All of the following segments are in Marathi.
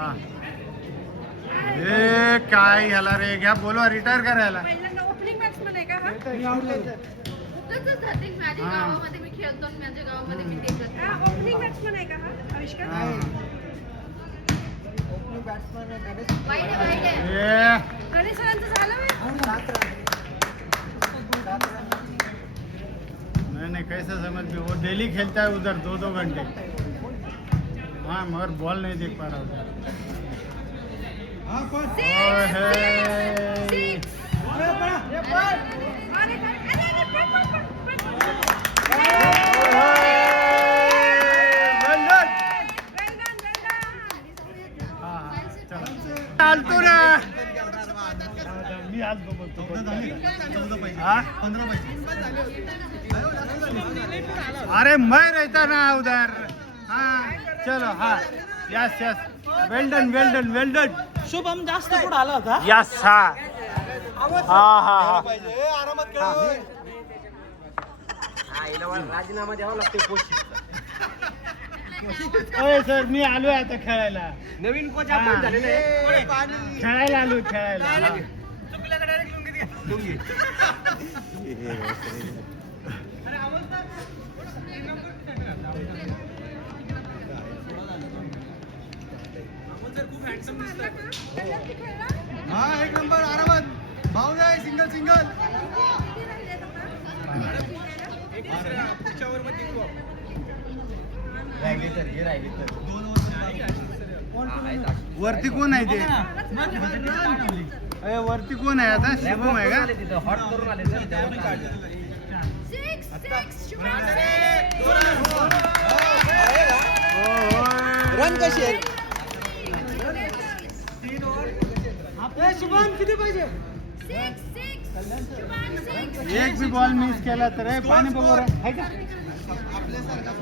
हा हे काय ह्याला रे घ्या बोलवा रिटायर करायला. ओपनिंग बॅट्समन आहे का हा? माझ्या गावामध्ये मी खेळतो आणि माझ्या गावामध्ये मी ते करतो. ओपनिंग बॅट्समन आहे का हा आविष्कार? ओपनिंग बॅट्समन वाईट आहे. गणेश सरांचं झालं व्हय? नहीं कैसा समझ में वो डेली खेलता है उधर 2-2 घंटे. हाँ मगर बॉल नहीं देख पा रहा उधर. चालतो ना मी आलतो बोलतो. 15 अरे मैं रहता ना उधर. हाँ चलो हाँ यस यस वेल डन वेल डन वेल डन. शुभम जास्त पुढे आला होता. यस हा हा हा राजीनामा द्यावा लागतो कोचिंगचा. अरे सर मी आलोय आता खेळायला. नवीन कोच आपण झालेले आहे. खेळायला आलो खेळायला. चुकला का डायरेक्ट लुंगी हा एक नंबर आरामात भाऊ नाही सिंगल सिंगल. वरती कोण आहे ते? वरती कोण आहे आता? शुभम आहे का? हॉट करून आले सर. रन कशी आहे? शुभम किती पाहिजे? एक भी बॉल मिस केला तर पाणी बरोबर आहे का?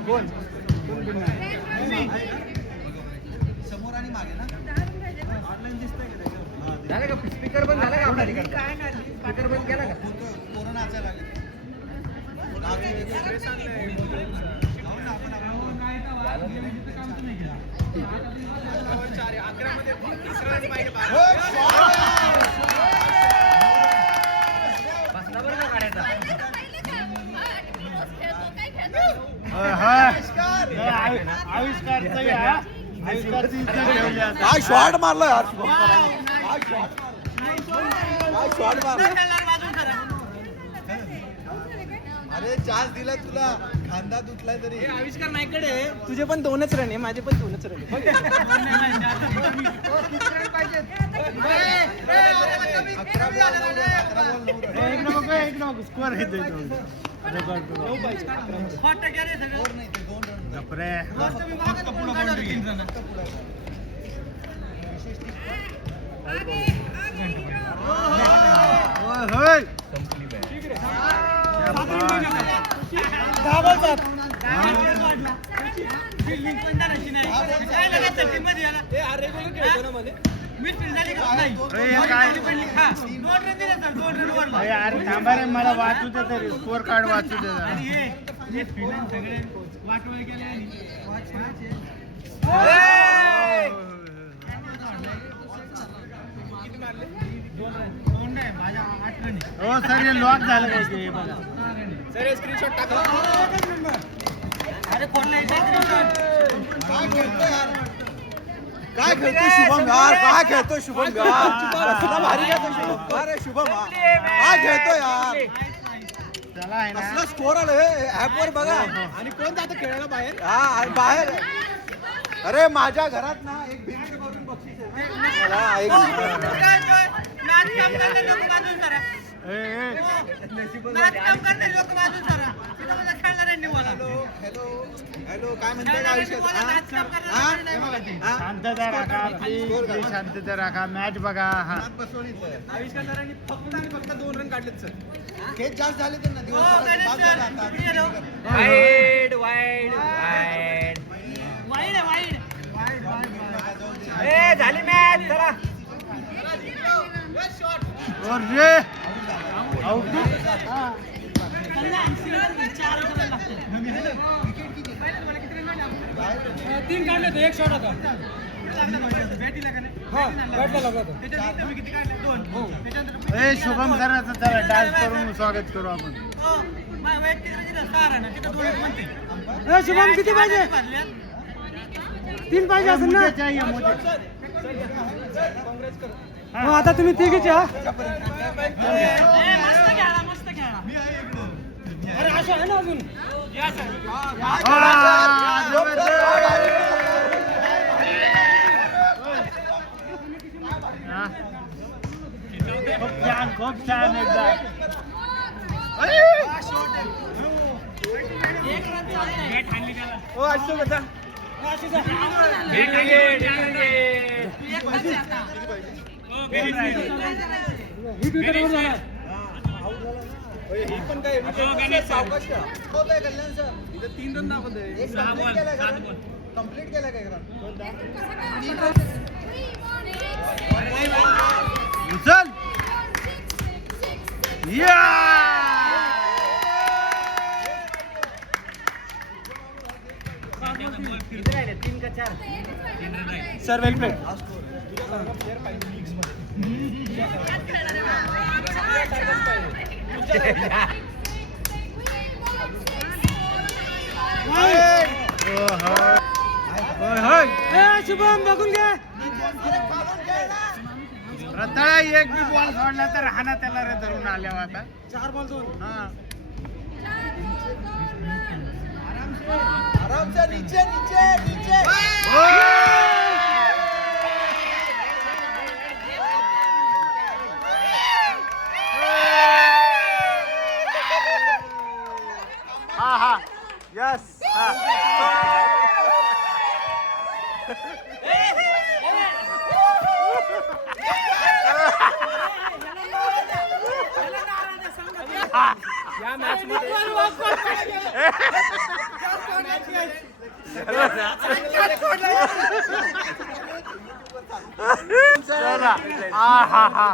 कोण समोर आणि मागे ना. झालं का स्पीकर बंद झाला का आपल्या तिकडचा? स्पीकर बंद केला का? कोरोना अचायला लागला. बसला बरं का काढायचा. आविष्कारचा काय शॉट मारला यार. काय शॉट मारला. अरे चान्स दिला तुला. खांदा तुटलाय तरी. आविष्कार नाहीकडे तुझे पण 2च रन आहे. माझे पण 2च रन आहे. स्कोअर घेतोय अरे थांबा रे मला वाचू दे तरी. स्कोअर कार्ड वाचू दे. हो सर हे लॉक झालं पाहिजे. सर स्क्रीनशॉट टाका. अरे काय खेळतोय शुभम यार. काय खेळतोय शुभम यार. कसला भारी खेळतोय शुभम. अरे शुभम काय खेळतोय यार. चला आहे ना. कसला स्कोर आलं ऍप वर बघा. आणि कोण जातं खेळायला बाहेर. हा बाहेर. अरे माझ्या घरात ना एक भिंत करून बक्षीस आहे. हॅलो काय म्हणताय का आयुष्यात. शांतता राखा प्लीज. शांतता राखा. मॅच बघा. हा आविष्कार सरांनी फक्त आणि फक्त 2 रन काढलेत सर. खेळ जास्त झाले त्यांना दिवस. वाईड वाईड वाईड वाईड झाली मॅच. चला और रे आउट. तीन काढले तर 1 शॉट होता. ए शुभम सरांचं चला डान्स करून स्वागत करू आपण. शुभम किती पाहिजे 3 पाहिजे असेल ना. मुझे चाहिए मुझे. हो आता तुम्ही तिघीचे हा. अरे असं आहे ना अजून. खूप छान एकदा. कंप्लीट केलं काय उचल या. सर वेल प्लेड. शुभम बघून घे. रताळा एक बी बॉल सोडला तर हाना त्याला रे धरून आल्यावर आता 4 बॉल 2. हा. आराम से नीचे नीचे नीचे. हा हा यस या मॅच मध्ये चला हा हा हा